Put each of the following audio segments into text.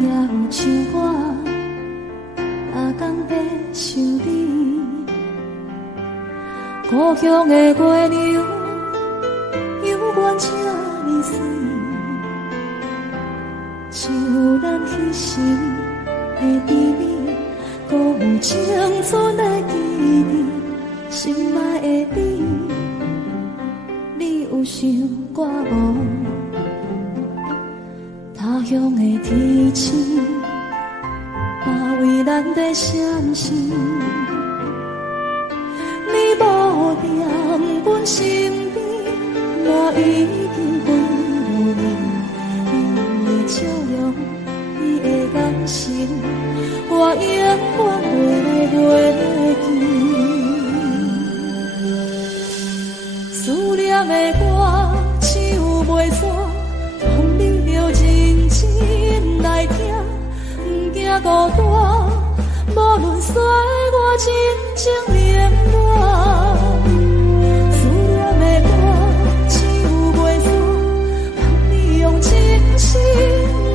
也有像我，逐工在想你。故乡的月亮，犹原这呢水，像咱彼时的甜蜜，搁有青春的记忆，心爱的你有想我无？他乡的天星，也为咱在闪烁。你无在阮身边，我已经飞落眠。你的笑容，你的眼神，我永远袂记。思念的歌，唱袂煞。望你着认真来听，不惊孤单，无论衰我真情连满。思念的歌，唱袂煞，望你用真心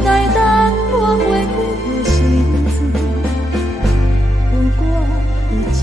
来等我回归的时阵，有我在这。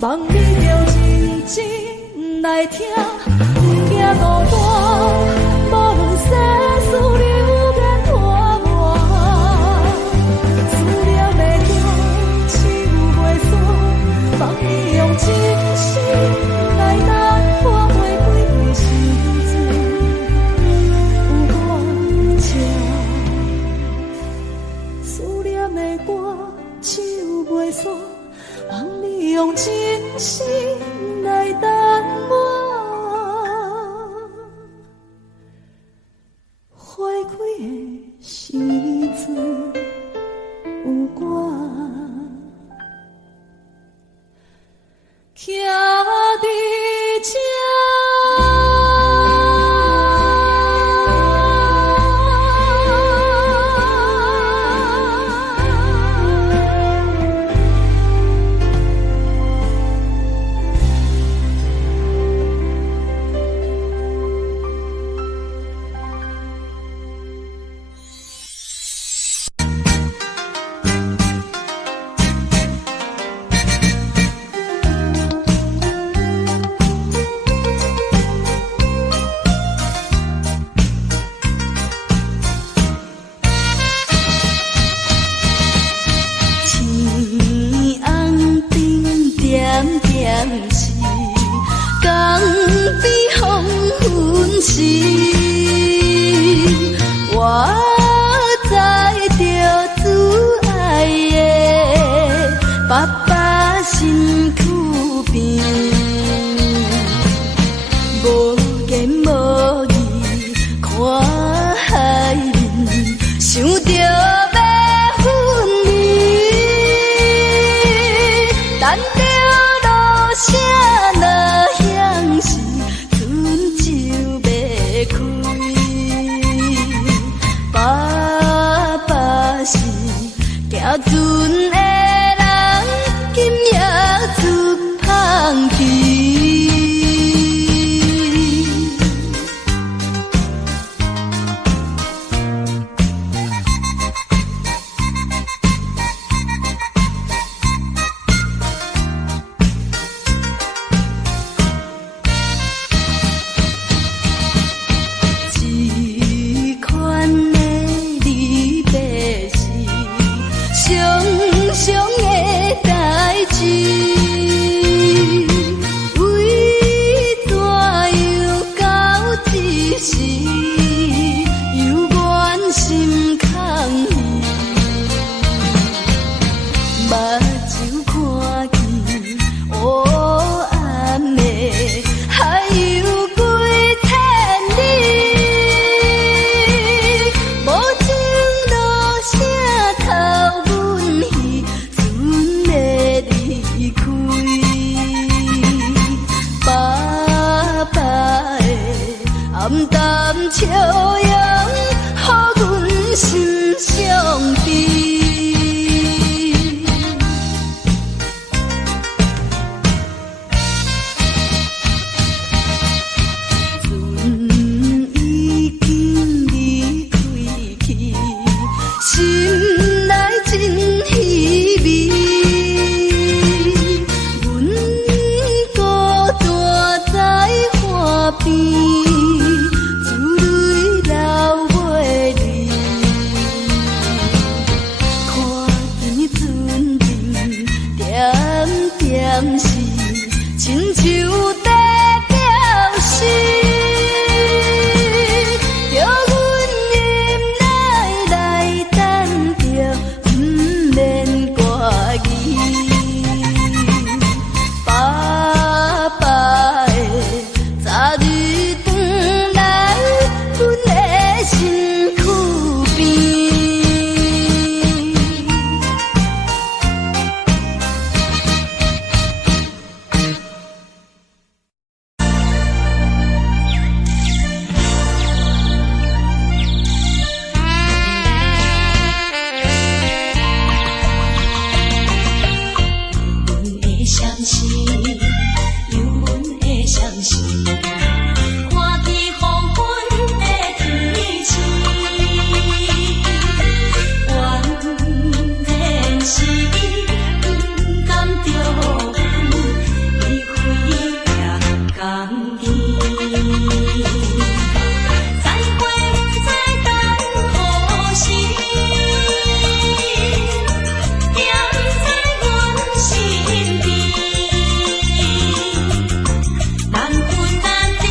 望你着认真来听，不惊孤单，无论世事流连拖磨。思念的歌，唱袂煞，望你用真心来等我回归的时阵，有我在这。思念的歌，唱袂煞。望你用真心来等我回归的时阵，有我徛伫这。淡淡笑容，予阮心伤悲。亲像在表示，着阮忍耐来等着，不免歌语。爸爸的早日返来，阮的身躯边。难分难。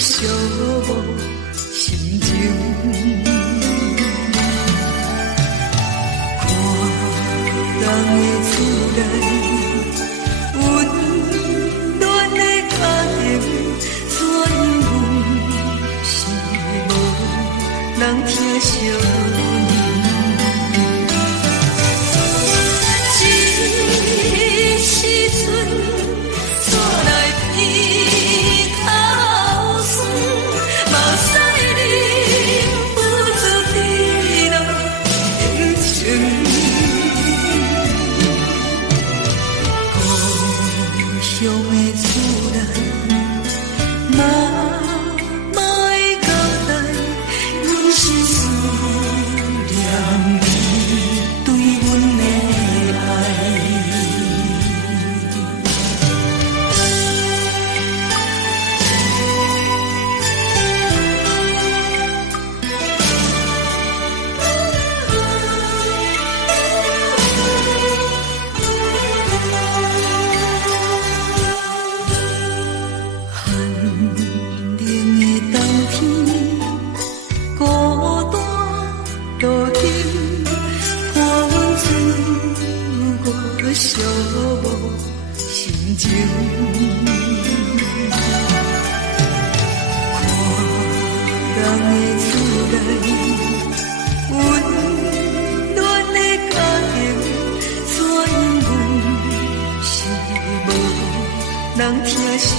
寂寞心情。看人的厝内温暖的家庭，怎样是无人疼惜。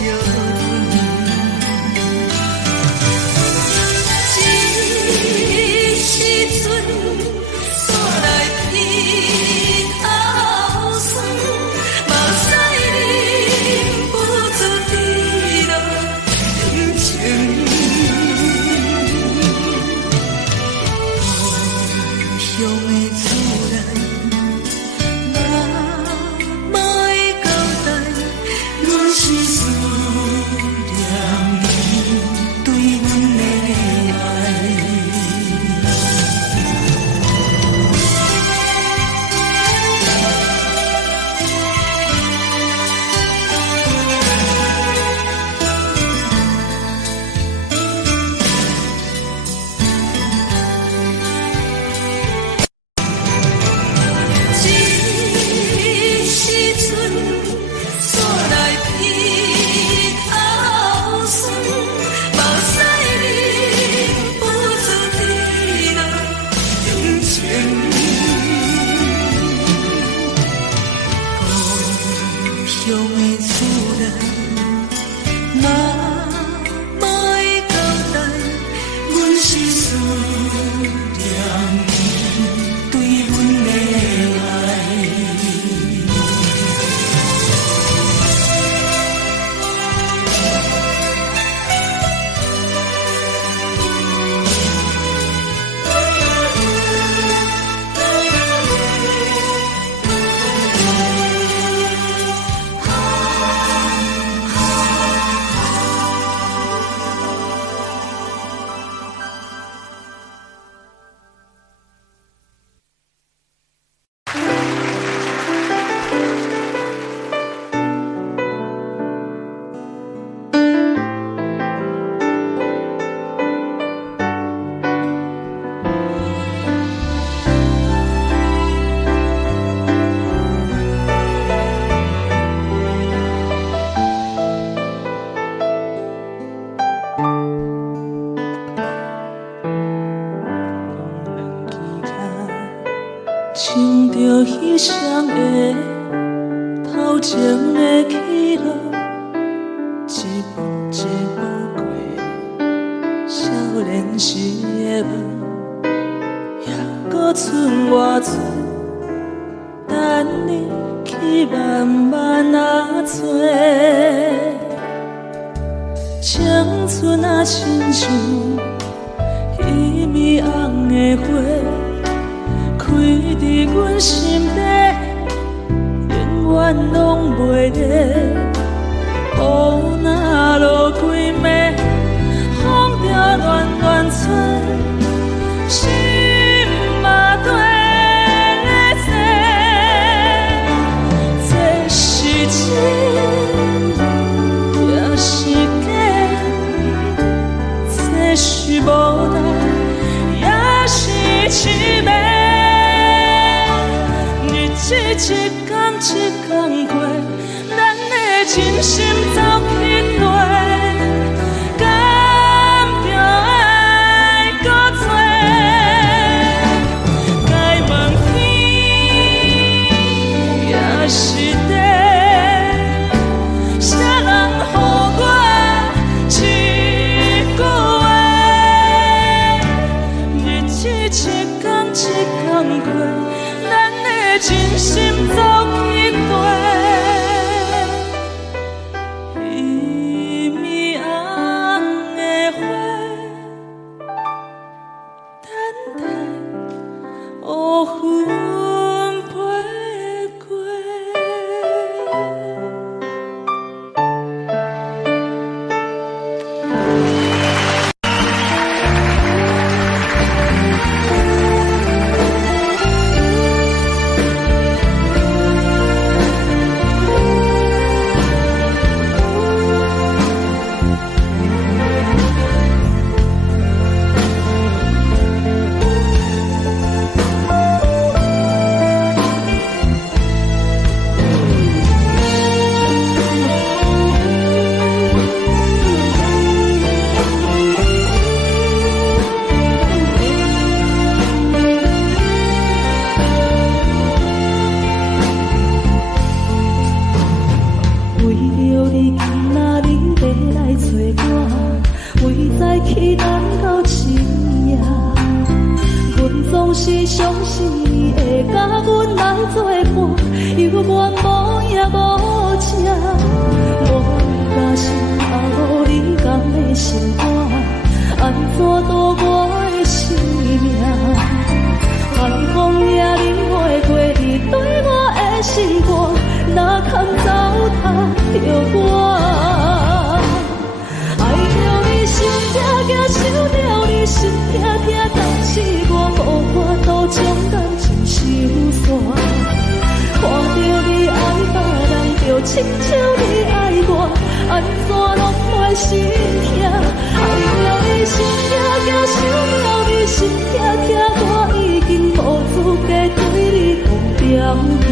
一天一天过，咱的真心走去落，敢着爱搁多？该问天也是地，谁人予我一句话？日子一天一天过，咱的真心走去过。暝红的花，等待乌云飞过。期待到深夜，阮总是相信你会甲阮来作伴，犹原无影无迹。我甲心头无你讲的心肝，安怎度我的生命？寒风也忍袂过你对我的心肝，哪堪糟蹋着我？心痛痛，想着你心痛痛，但是我无法度将感情收煞。看着你爱别人，就亲像你爱我，安怎拢袂心痛？爱着你心痛痛，想着你心痛痛，我已经无资格对你讲条件。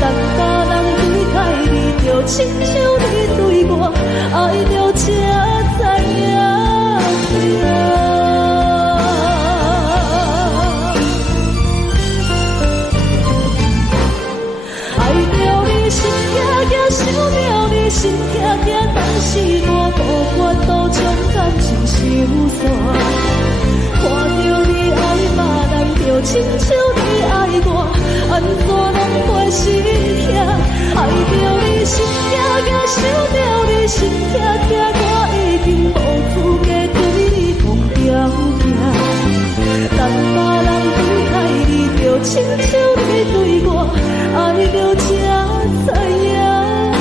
但别人对待你，就亲像你对我，爱着才知影痛。爱着你心痛痛，想着你心痛痛，但是我无法度将感情收煞。看着你爱别人，就亲像你爱我，安怎拢袂心痛？爱着你心痛痛，想着你心痛痛，我已经无资格对你讲条件。但别人对待你，就亲像你对我，爱着才知影痛。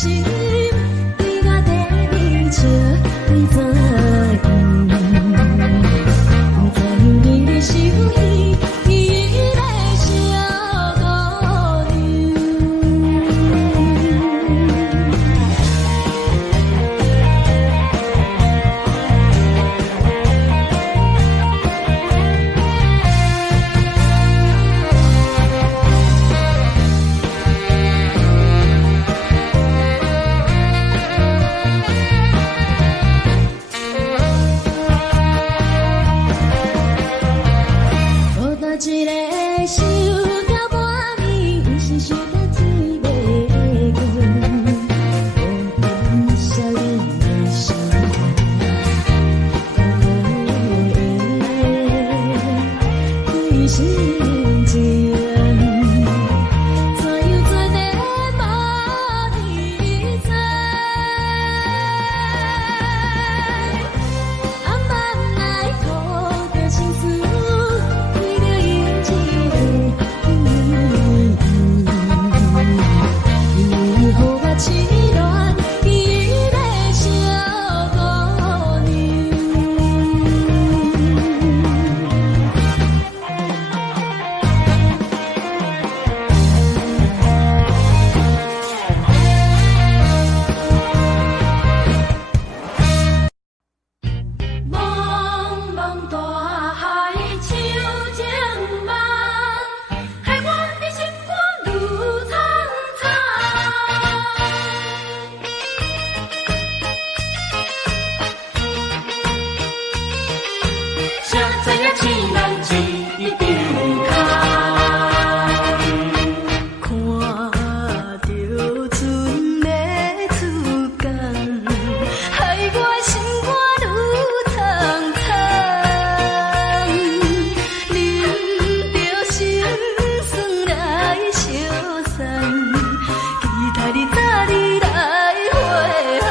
心，对我第二笑，你知影？不知影你的心意，伊在小姑娘。好大一个想到半暝，有时想到天袂光，无少年的心，对心情，怎样做得无你知？暗暗来苦着心思。痴恋伊的小姑娘。茫茫大海像情梦，害我的心肝愈苍苍。谁知影痴人一张空，看着春的出港，害我心肝愈苍苍。啉着心酸来相送，期待你早日来回航。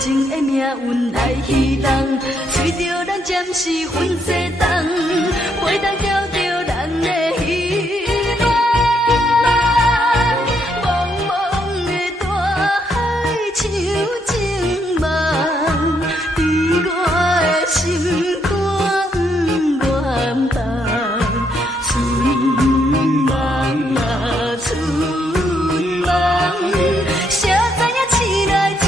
情的命运爱彼人，随着咱暂时分西东，袂当交着咱的希望。茫茫的大海像情梦，伫我的心肝愿放。春梦啊，春梦，谁知影醒来一场。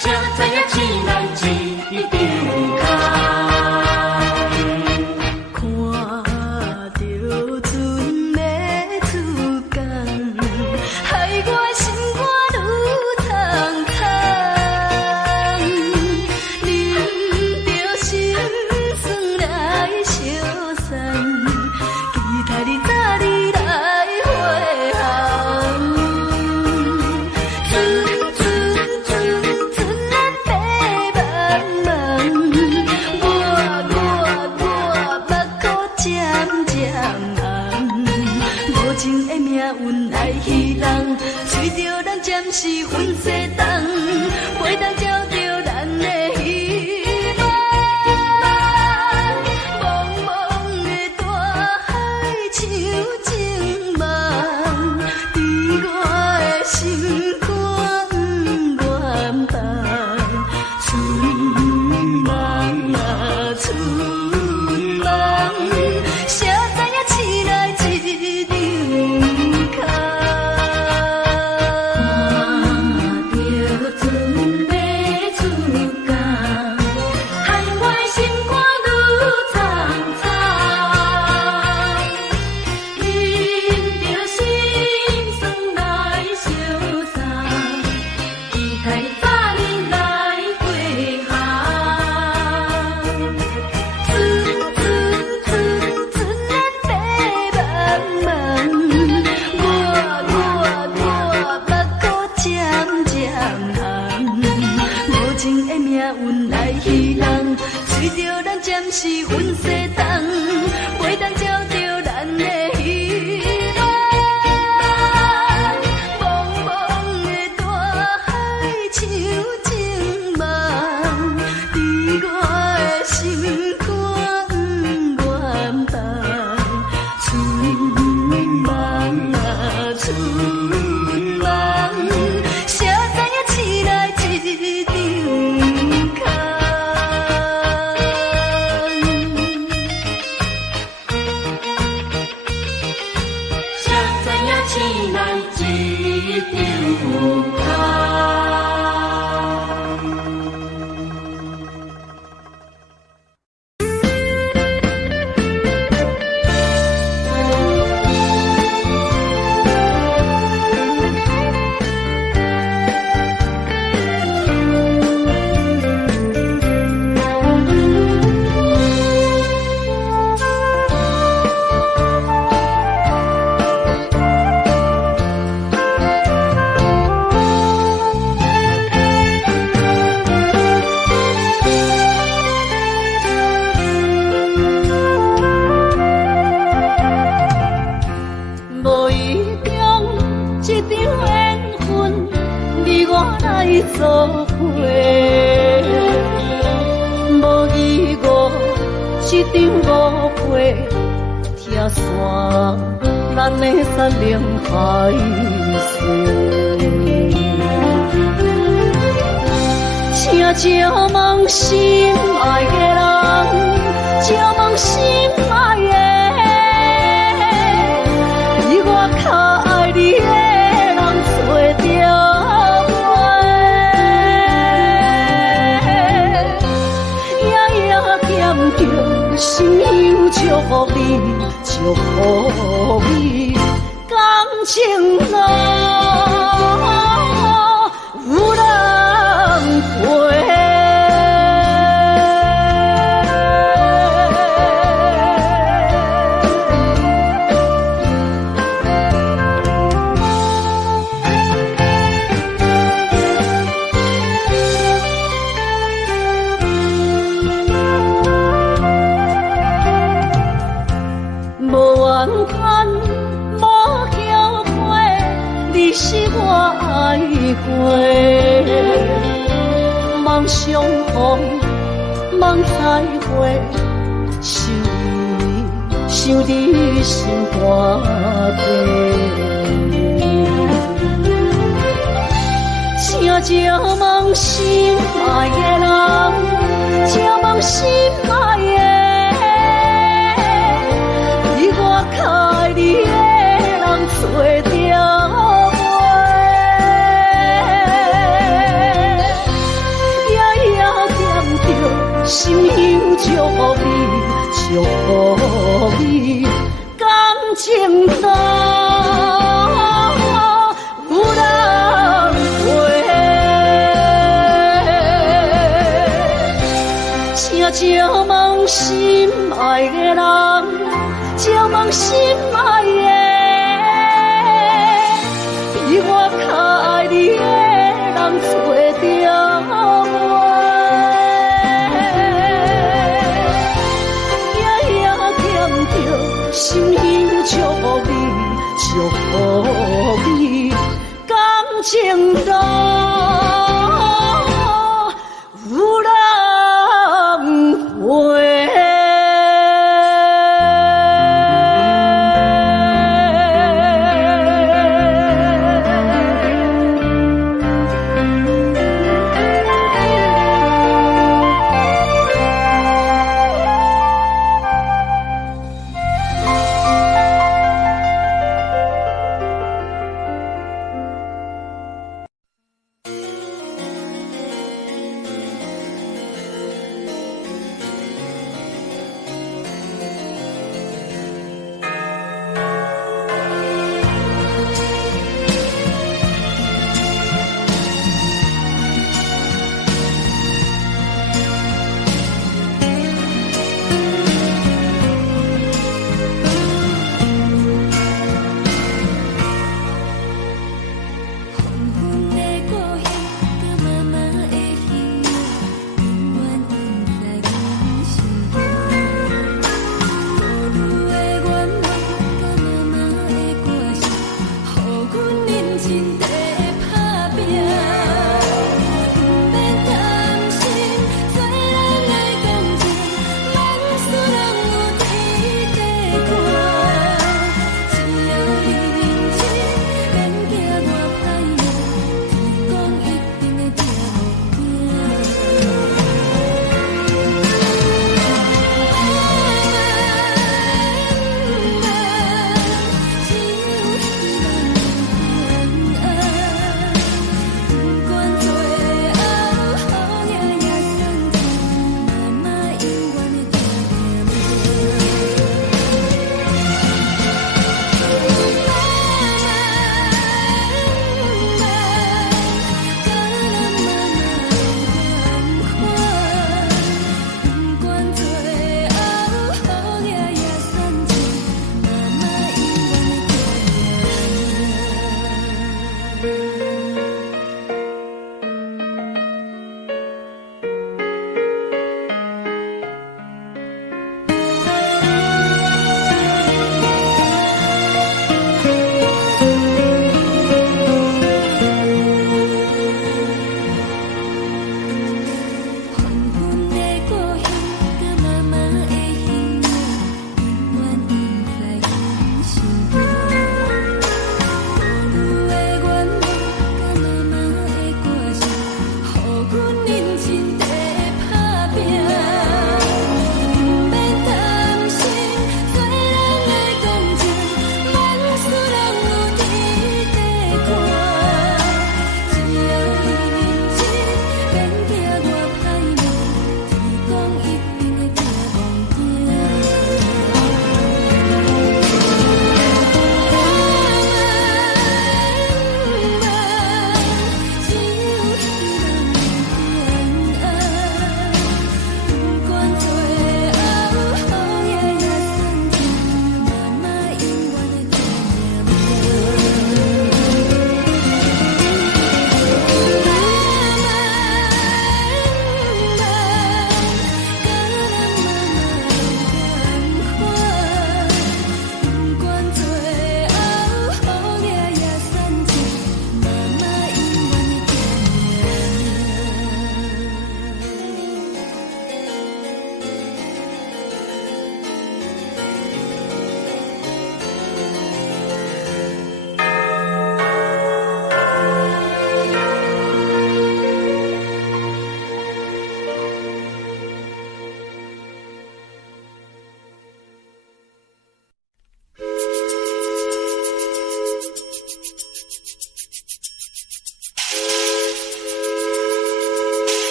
谁知影醒来一场空，看着春的出港，害我心肝愈苍苍。啉着心酸来相送，期待你早日来回航。情的命运爱彼人，随着咱暂时分西东，袂当交着咱的希望。茫茫的大海像情梦，伫我的心肝愿放。春梦啊，春梦，谁知影醒来一场。随着咱暂时分西东，袂当。情梦，伫我的心肝愿放。春梦啊，春梦，谁知影醒来一场空。谁知影醒来一场空。做伙，无意我一场误会，拆散咱的山盟海誓。请照问心爱的人，照问心爱的，以我较爱你的人找着。心忧祝福你，祝福你，感情路有人陪。是我爱过，梦相逢，梦再会，想你心肝底。请照问心爱的人，照问心爱的，以我较爱你的人找着。心忧祝福你，祝福你，感情路有人陪。请照问心爱的人，照问心爱的，以我较爱你的人找着。心忧祝福你，祝福你，感情路有人陪。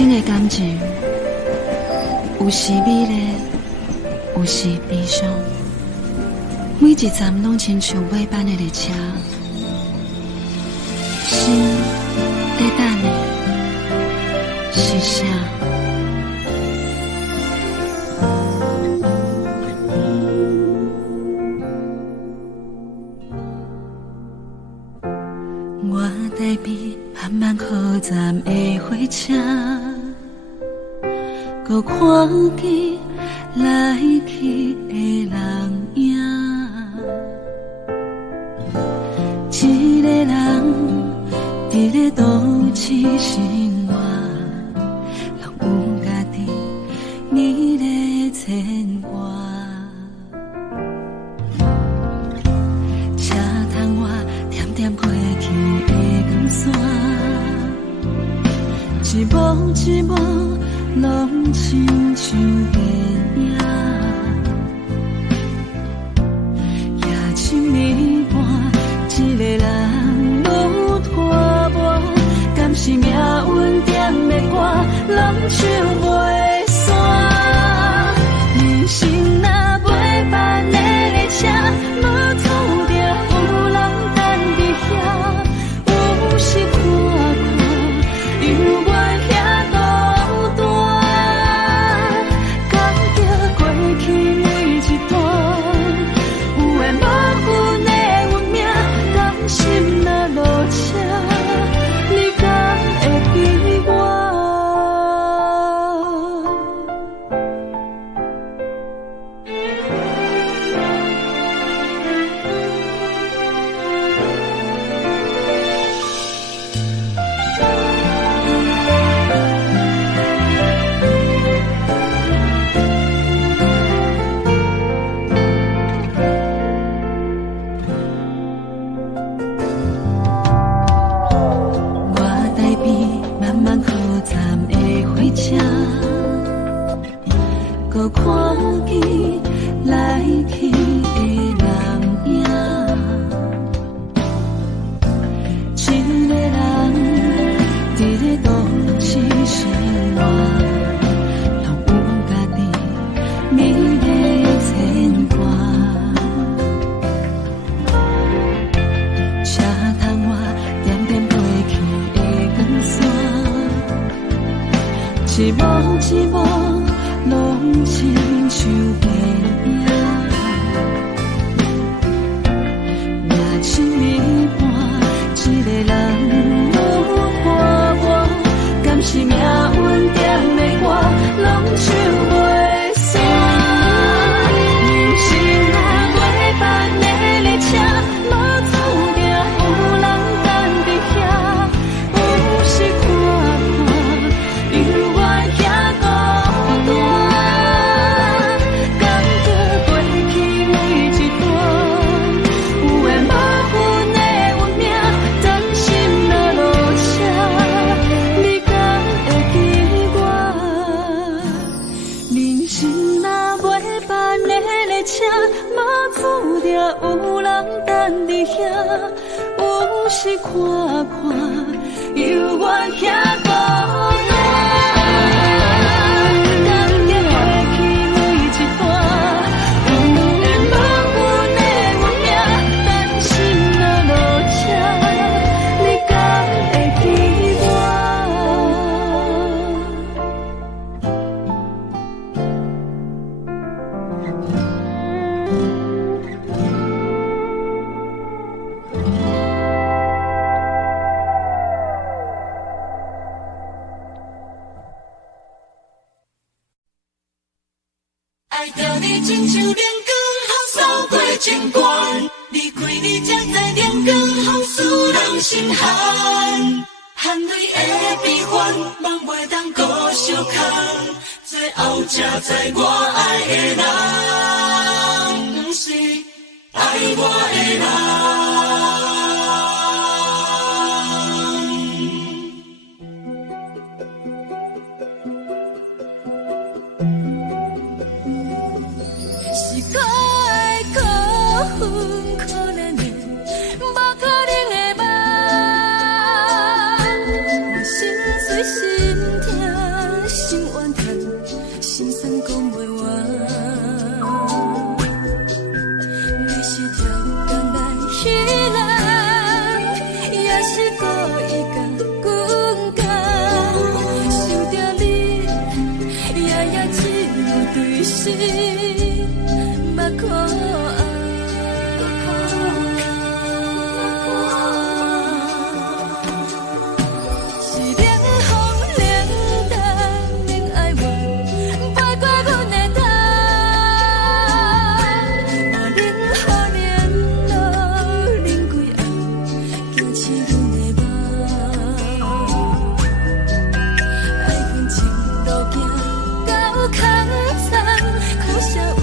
生的感情，有时美丽，有时悲伤。每一站拢亲像尾班的列车，心在等你，是啥？我台边慢慢靠站的火车，搁看见来去的人影。一个人伫咧都市生活，拢有家己你咧牵挂。车窗外点点过去的光线，一幕一幕拢亲像电影。夜深暝半，一个人愈拖磨，敢是命运点的歌，人唱袂散。人生若袂办的列车，无错着有人等伫遐，有时看看，犹原遐孤单，感觉过去每一段，有缘无分的运命，甘心若落车，你敢会记我？我台边慢慢靠站的火车，搁看见来去的人影。一个人伫咧都市生活，拢有家己美丽牵挂。车窗外点点过去的光线，一幕一幕拢亲像电影。夜深暝半，一个人愈拖磨，敢是命运点的歌，拢唱袂散。人生若袂办的列车，无错着有人等伫遐，有时看看，犹原遐孤单，感觉过去每一段，有缘无分的运命，真心若落车，你敢会记我？人生若袂办的列车，无错着有人等伫遐，有时看看，犹原遐孤单，感觉过去每一段，有缘无分的运命，真心若落车，你敢会记我？爱着你亲像阳光，扫过情关，离开你才知阳光风使人心寒。含泪的悲欢，望袂当搁相牵，最后才知我爱的人，不是爱我的人。是可爱可恨可怜的，无可能的梦，我心碎心痛。是目眶红。是冷风冷淡冷爱我，飞过阮的头，无冷雨连路冷几暗，惊醒阮的梦。爱恨情路行到空山，苦涩。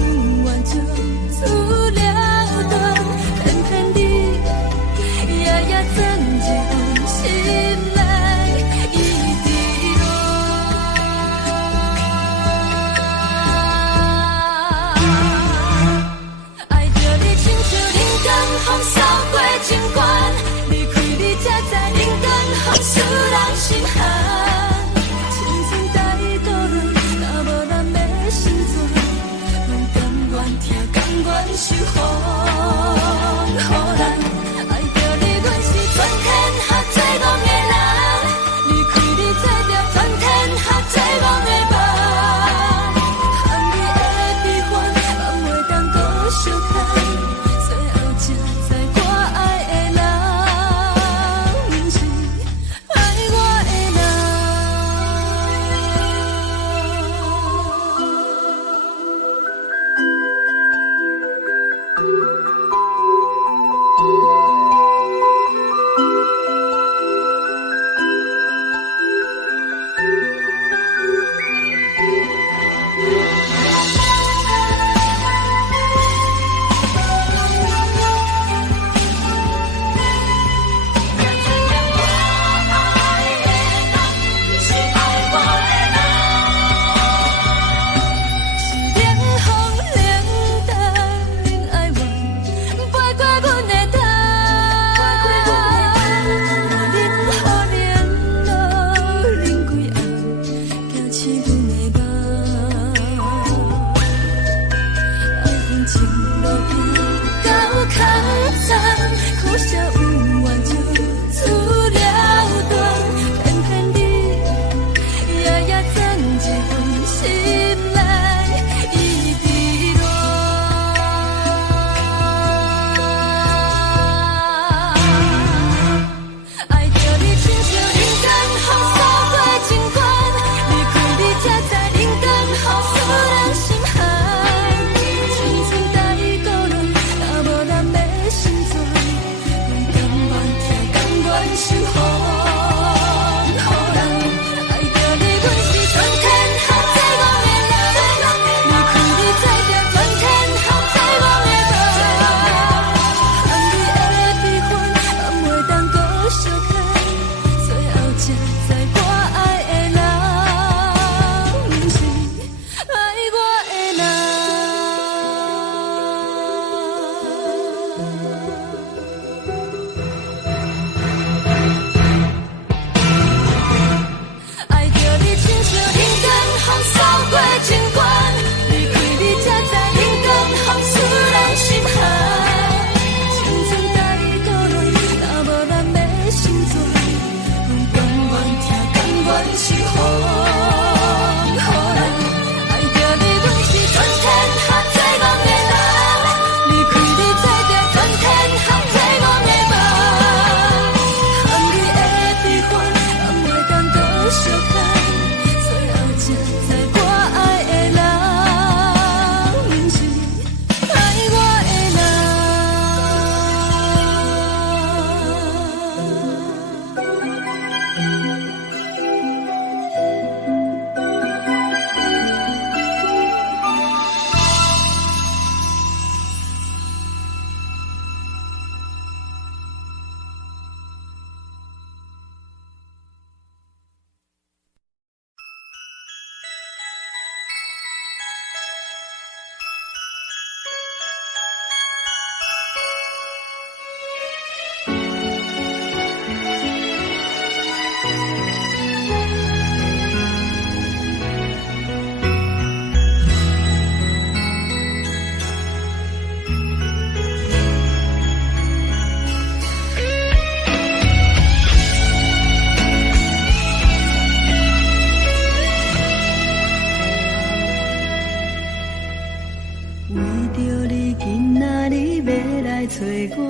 找我，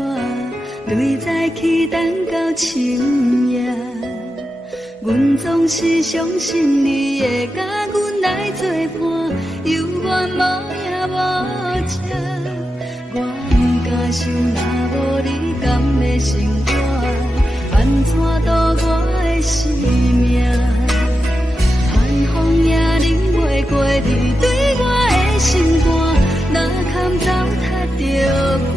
对早起等到深夜。阮总是相信你会甲阮来作伴，犹原无影无迹。我不敢想，若无你甘的生活，安怎度我的生命？寒风也忍袂过你对我的心肝，哪堪糟蹋着我？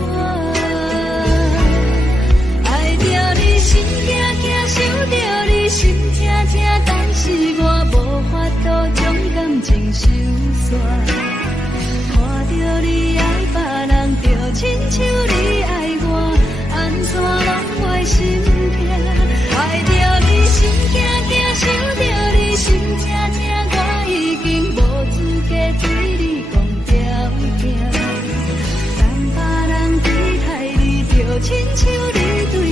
爱着你心惊惊，想着你心痛痛，但是我无法度将感情收煞。看着你爱别人，就亲像你爱我，安怎拢袂心痛？爱着你心惊惊，想着你心痛痛，我已经无资格对你讲条件。等别人对待你，就亲像你对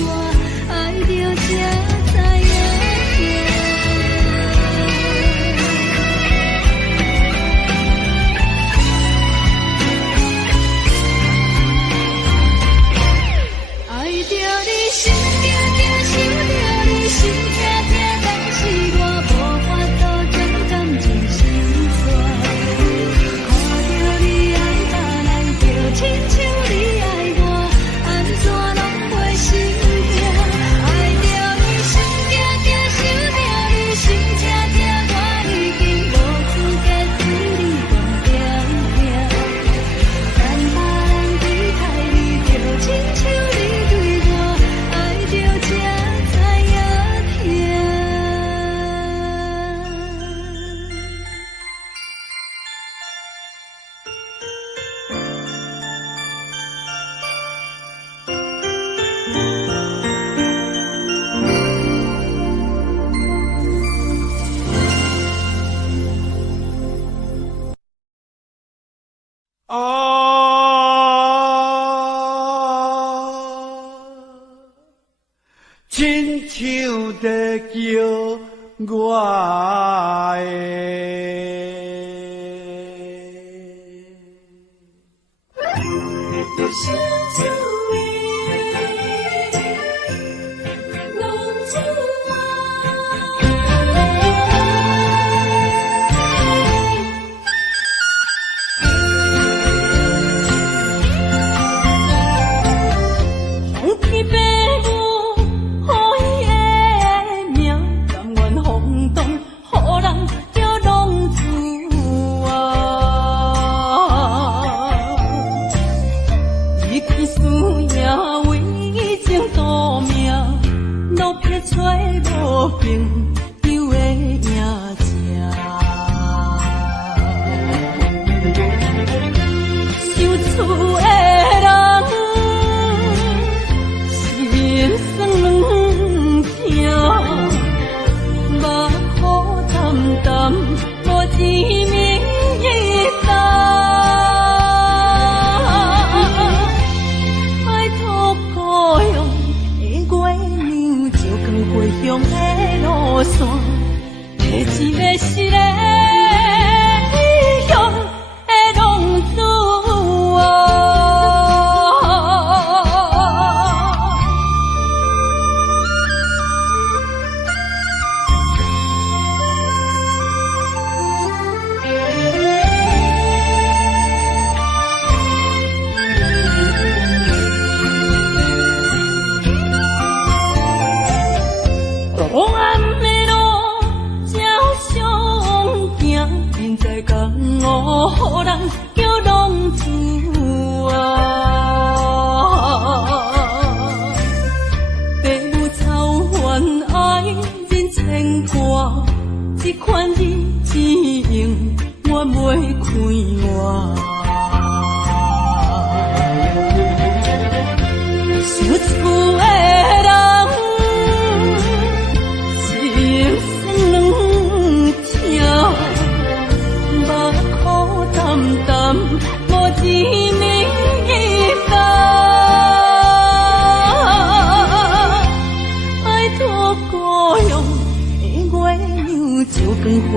我，爱着才知影痛。亲像在叫我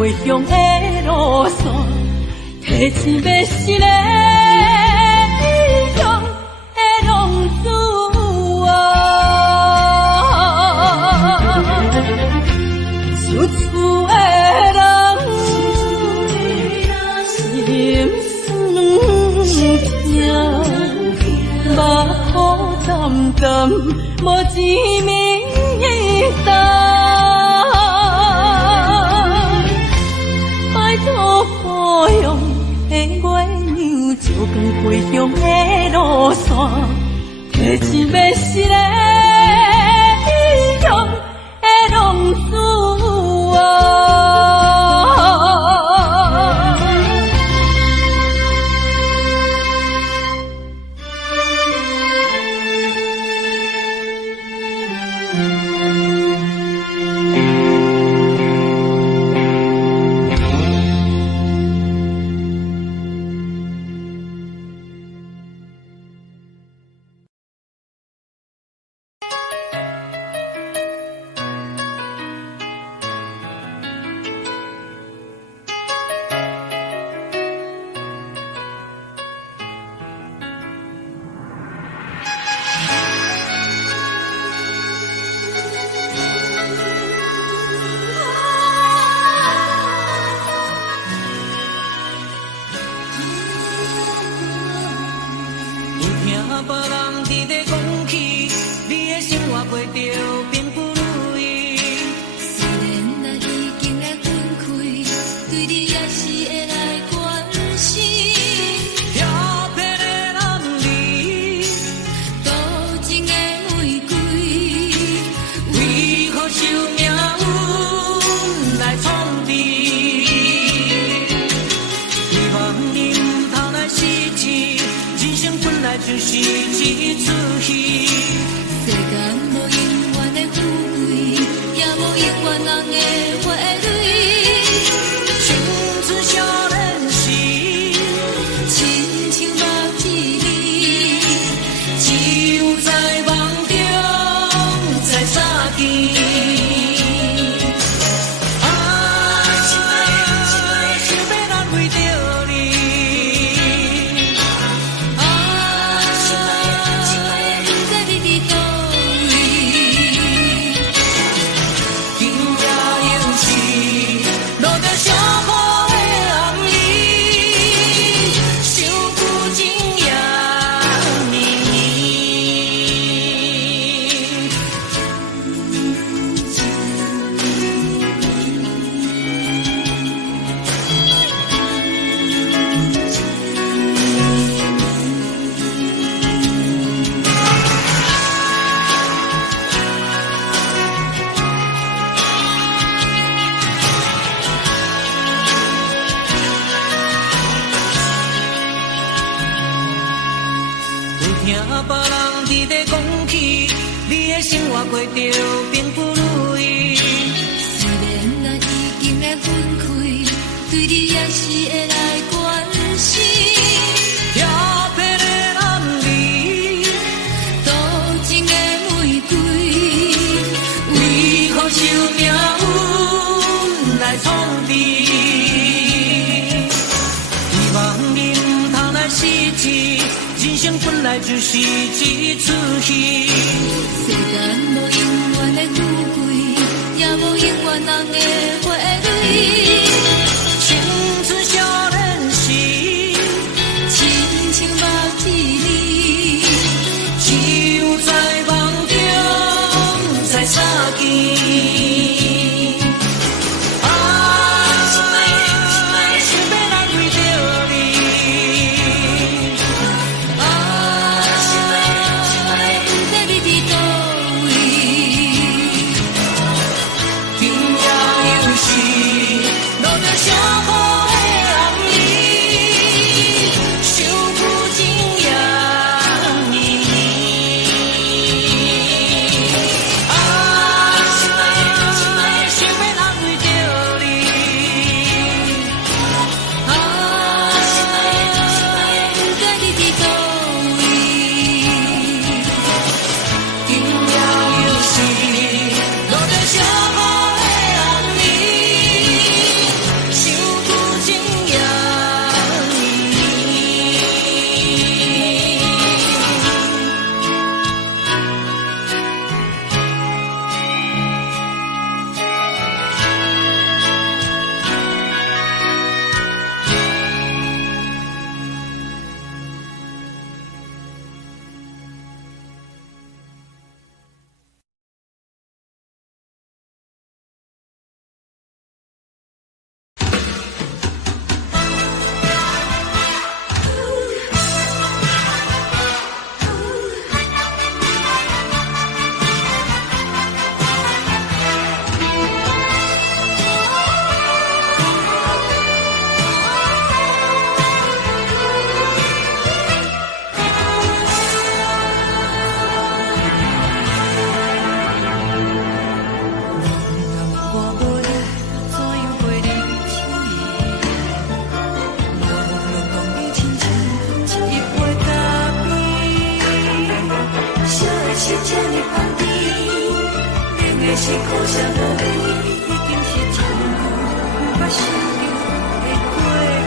回乡的路线，提醒要是个异乡的浪子啊，处处的人心酸痛，目眶淡淡，无一面淡。故乡的月亮，照光回乡的路线，提醒要是个异乡的浪子啊。就是一出戏。世间无永远的富贵，也无永远人的花蕊。青春少年时，亲像目一字，只有在梦中才相见。过着并不如意，虽然咱已经会分开，对你也是会来关心。调皮的男儿，多情的玫瑰，为何受命运来创治？希望你唔通来失志，人生本来就是一出戏。世间无永远的富贵，也无永远人的花蕊。青春少年时，亲像目一字，只有在梦中才相见。路是这呢放低，冷的是苦涩无味，已经是真久不想着的过去。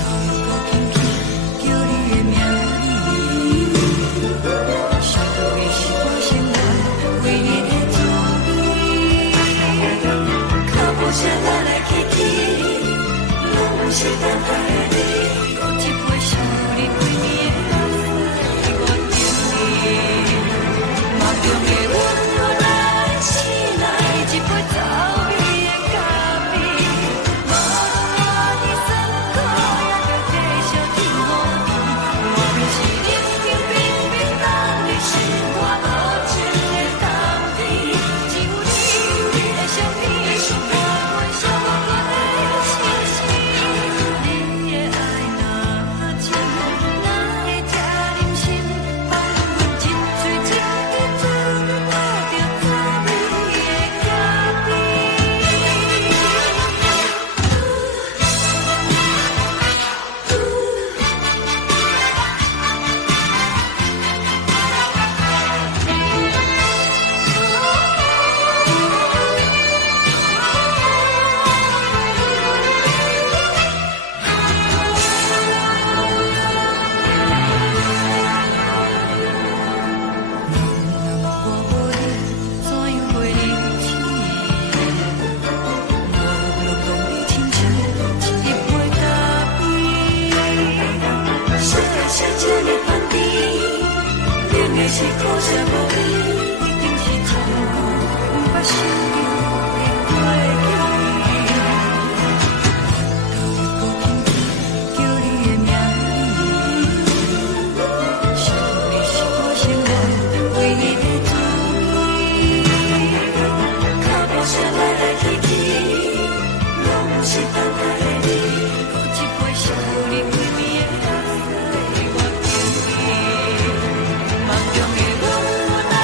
头又搁轻轻叫你的名字，想的是我心内为你的注意，脚步声来来去去，拢是等待的你，搁一杯想你几年的浪费我着你，梦中的阮我来醒来，一杯走味的咖啡，无论我的酸苦也着继续甜予你，莫名是冷冷冰冰咱的心肝无情的冬天，只有你的相片，伴阮相共的星星，你的爱若真，哪会这忍心放阮一嘴一滴水，倒着走味的咖啡。我无你，怎样袂忍气？无路讲你亲像一杯咖啡，世界是这呢放低，冷的是苦涩无味，已经是真久不想着的过去。头又搁轻轻叫你的名字，想你是我心内为你的注意，脚步声来来去去，拢是等待的你，搁一杯想你几年的浪费我着你，梦中的阮我来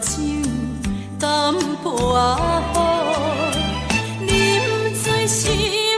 酒淡薄仔好，啉醉心愈早。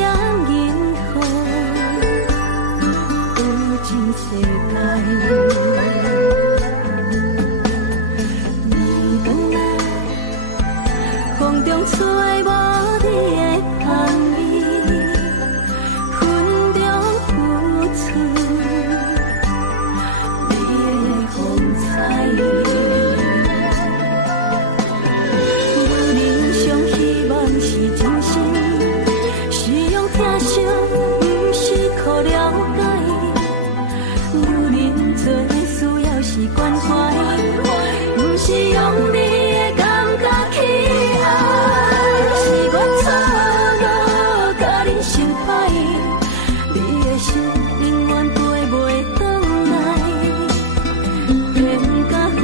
银河，有情世界。你回来，风中吹无你的香味，云中浮出你的风采。我人生希望是真心，是用疼惜，不是靠了解。有人做需要是关怀，不是用你的感觉去爱。是我错误，甲你成歹，你的心永远飞袂转来。变甲分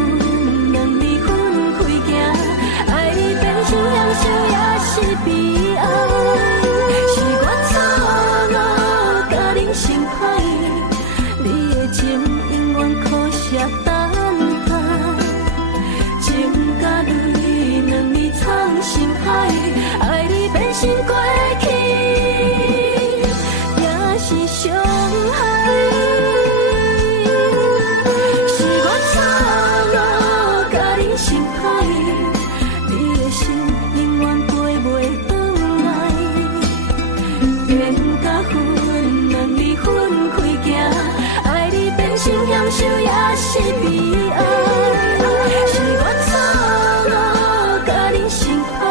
两离分开行，爱你变成享受也是悲哀。是我错误，甲你成歹，你的情永远可惜等待。情甲泪两字藏心海，爱你变成过去，也是伤害。是我错误，甲你成歹，你的心永远飞袂转来。变甲分两离分开行，爱你变成享受也是悲哀。是我错误，甲你成歹，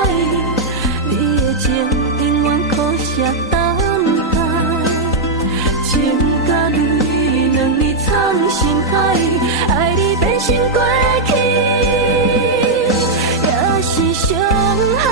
你的情永远可惜等待。情甲泪两字藏心海，爱你变成过去，也是伤害。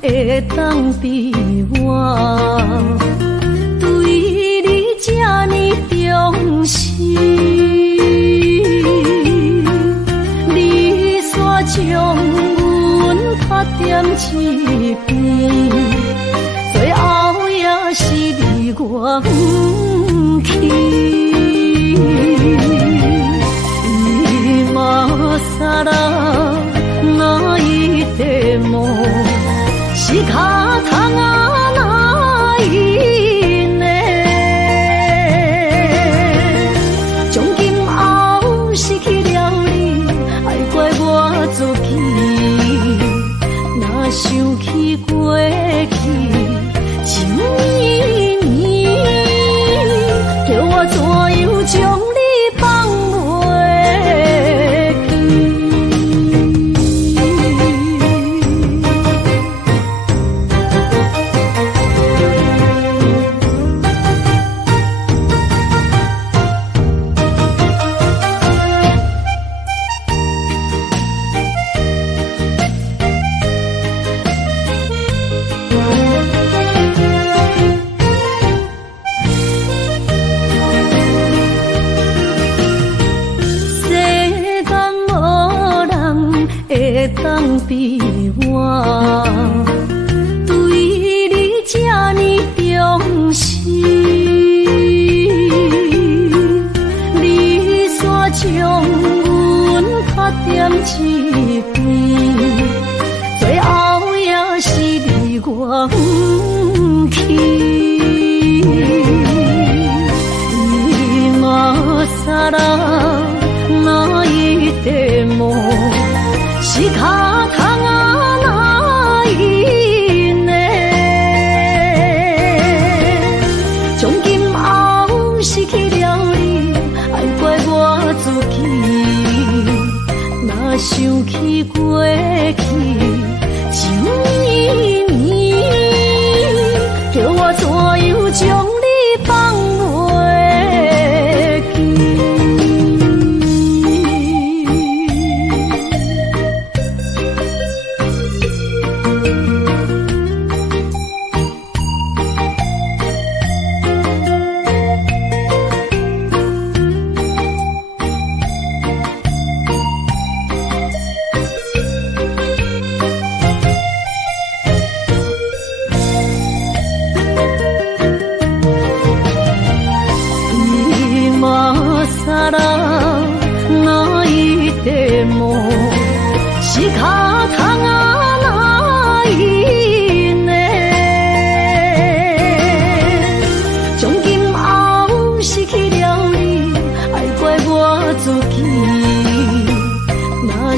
会当比我对你这呢重视，你煞将阮拍点一边，最后也是离我不去。今更那一点梦。是脚痛啊，哪一呢？从今后失去了你，爱怪我自己。若想起过去情绵绵，叫我怎样将你放袂记？会当比我对你这呢重视，你煞将阮拍点一边，最后也是离我不去。你嘛啥啦那一点梦？是脚痛啊，哪一呢？从今后失去了你。想起过去，想依依，叫我怎样将你放袂记？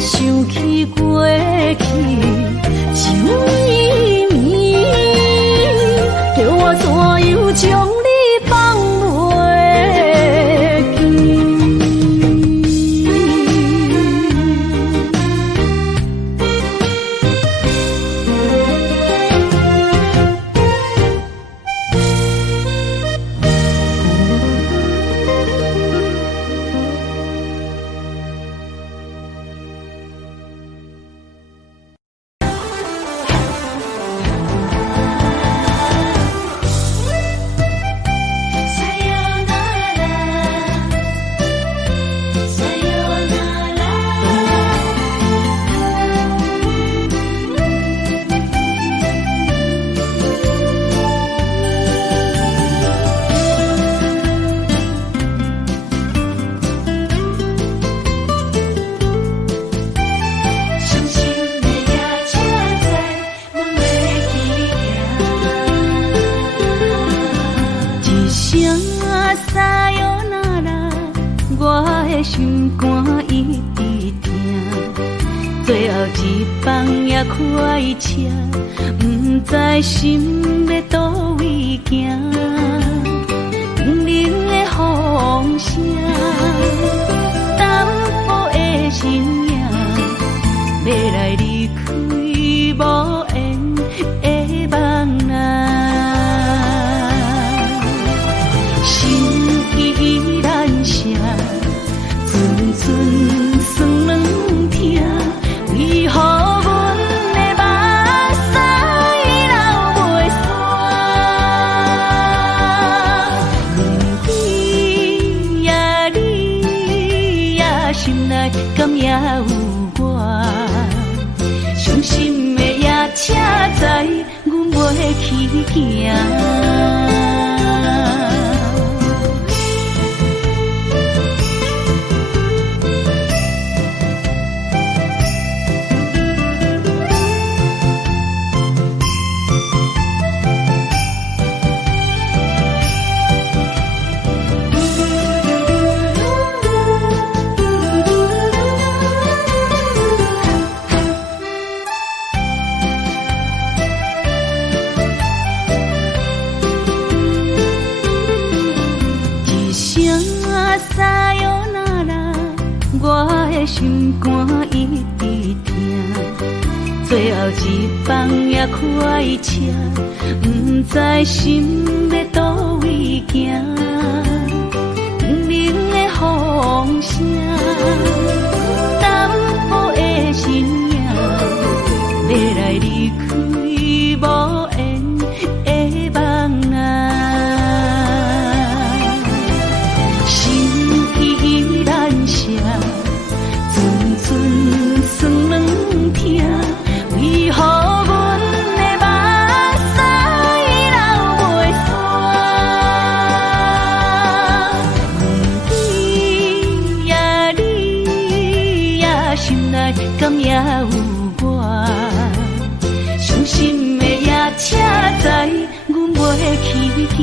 想起过去，想依依，叫我怎样将你放袂记？心肝一直疼，最后一放也开车，不知心要倒位行。冷冷的风声，淡薄的身影，要来离开无缘的梦啊，心依然舍。寸寸酸软疼，为何阮的目屎流袂煞？你呀你呀，心内敢也有我？伤心的夜车载，阮袂去行。心肝一直疼，最后一放也开车，不知心要倒位行。冷冷的风声，淡薄的身影，要来离开无缘的梦啊，心依然舍。寸酸软疼，为何阮的目屎流袂煞？你呀你呀，心内敢也有我？伤心的夜车载，阮袂去行。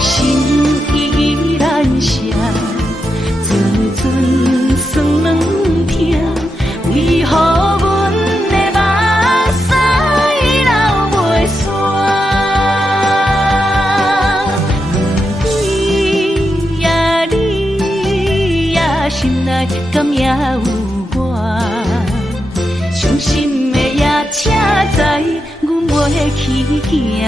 心依然舍。寸寸酸软疼，为何阮的目屎流袂煞？你呀你呀，心行。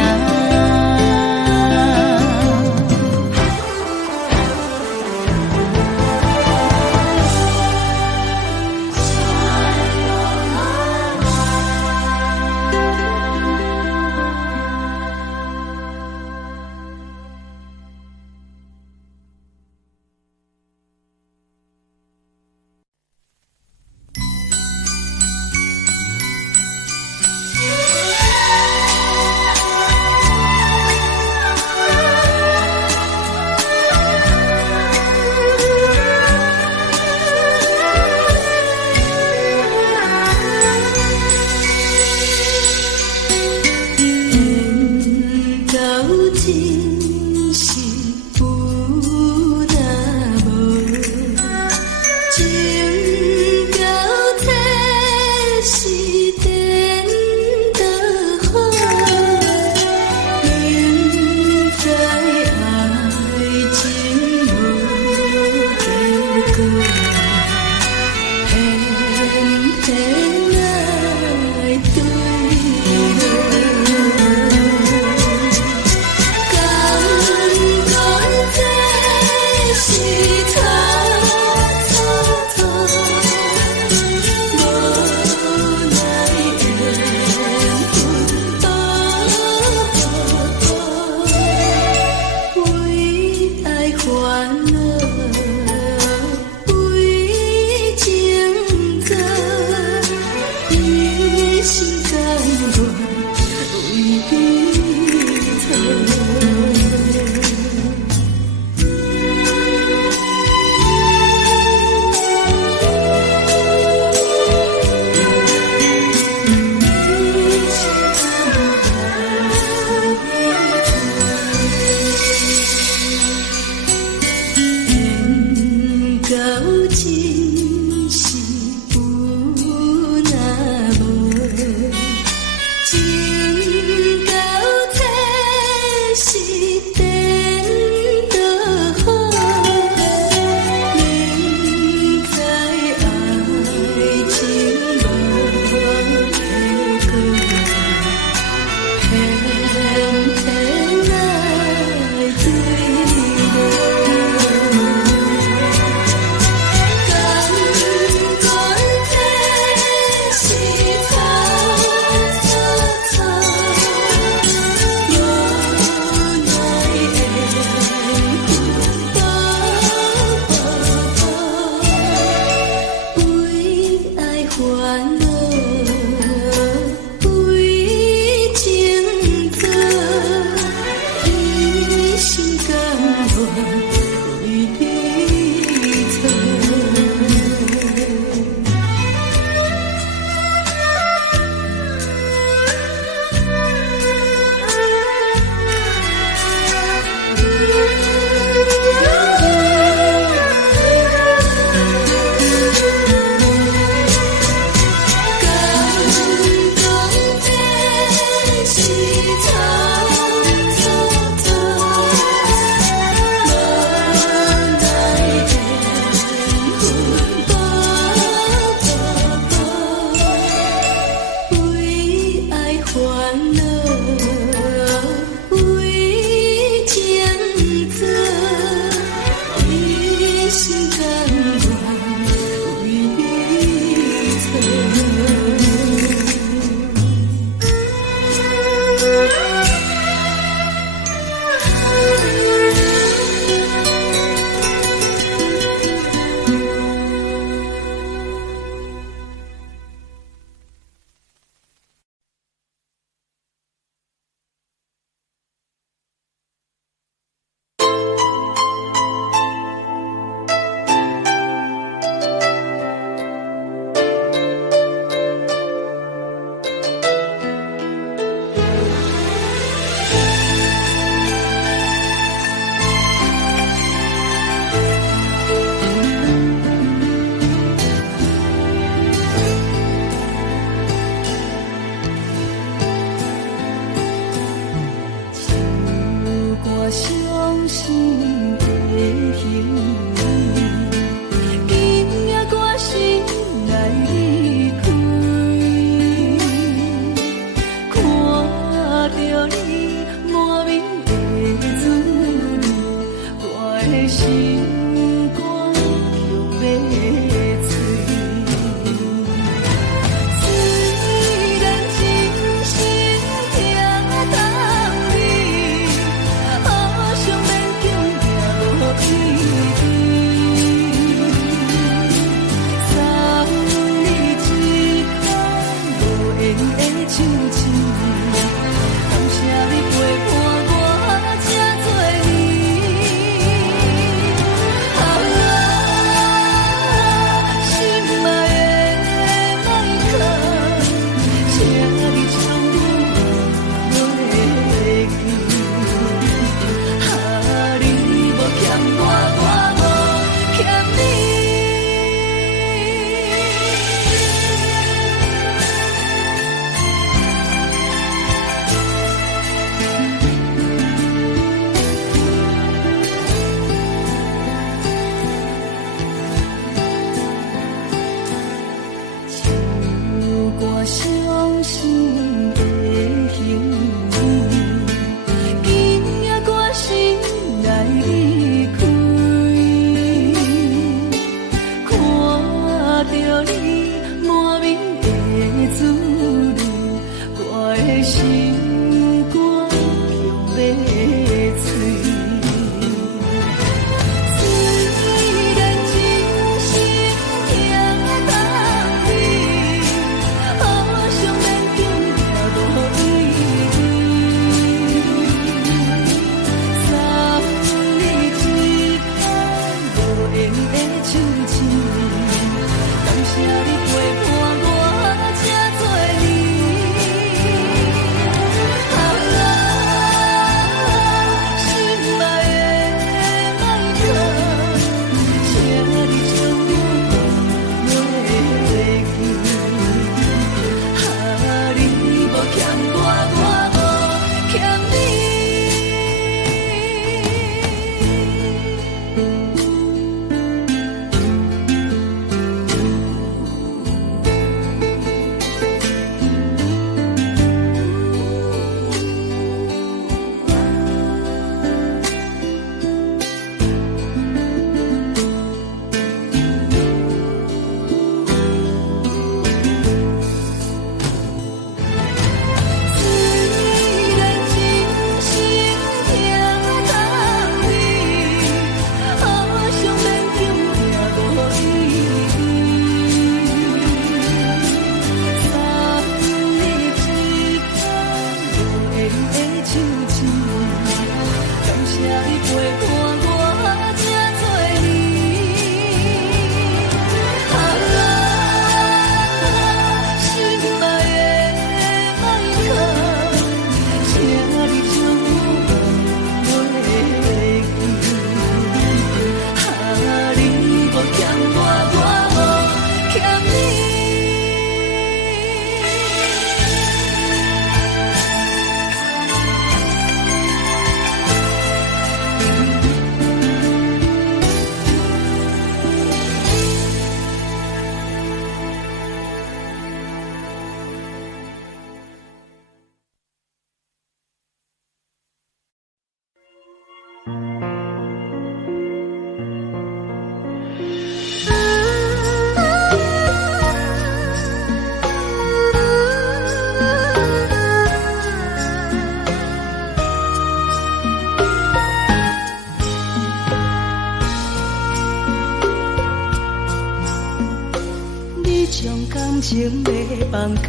情要放空，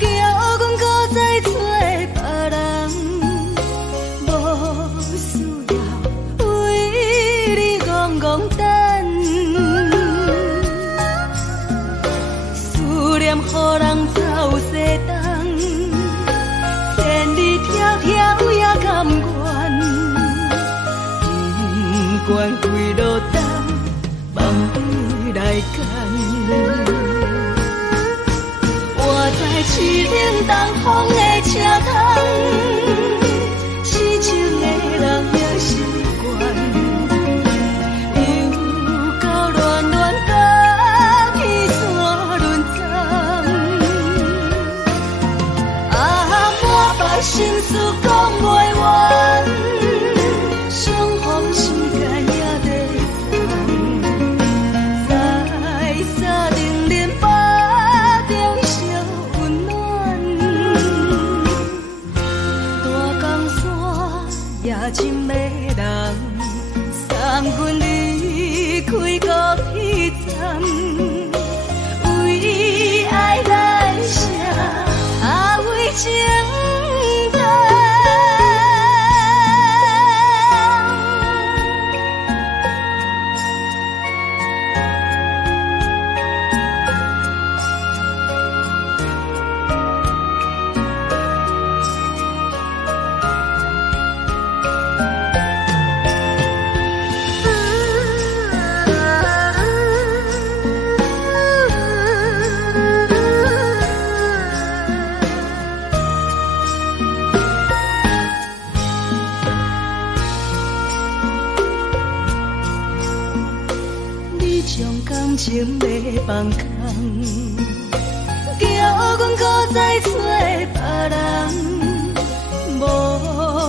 叫阮搁再找别人，无需要为你戆戆等。思念予人走西东，千里迢迢也甘愿，不管几落冬，梦回来干。我在七岭东风的车窗，痴情的人也习惯，又到乱乱甲去山轮站。啊，满腹心事讲袂完，想予也真迷人，送阮离开孤僻站，为爱来写，为情重。情袂放空，叫阮搁再找别人，无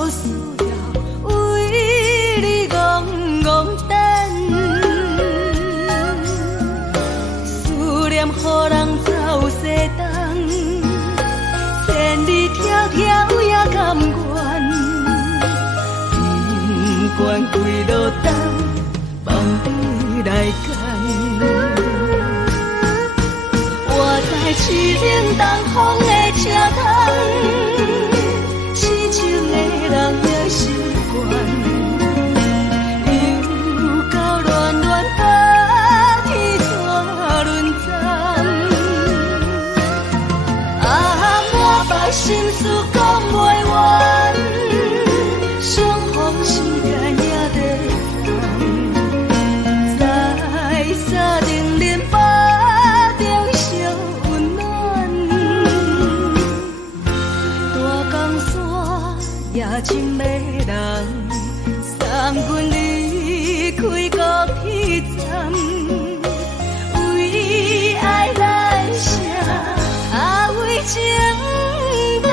需要为你戆戆等，思念予人走西东，千里迢迢也甘愿，不管几路东，放你来干。是冷东风的车窗，痴情的人也习惯，又到恋恋把天带轮转。满腹心事讲袂完，相逢时间也在等，在沙定林巴。也真迷人，送阮离开孤僻站，为爱来写，为情重。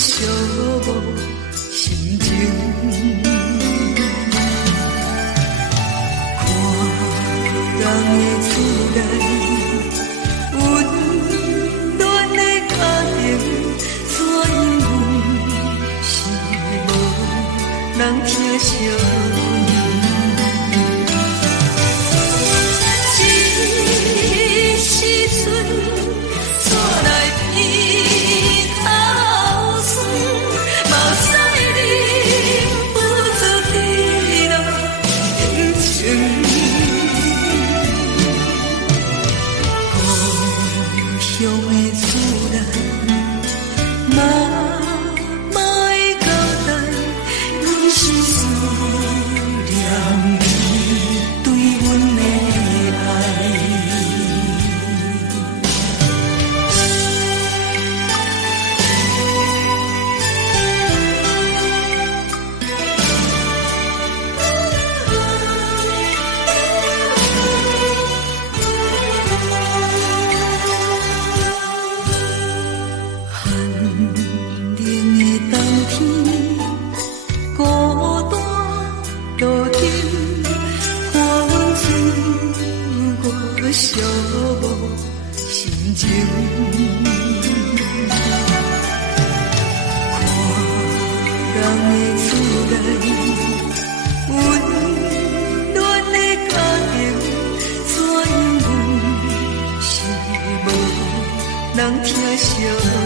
寂无心情。看人的厝内温暖的家庭，怎因为是无人疼惜。人疼惜。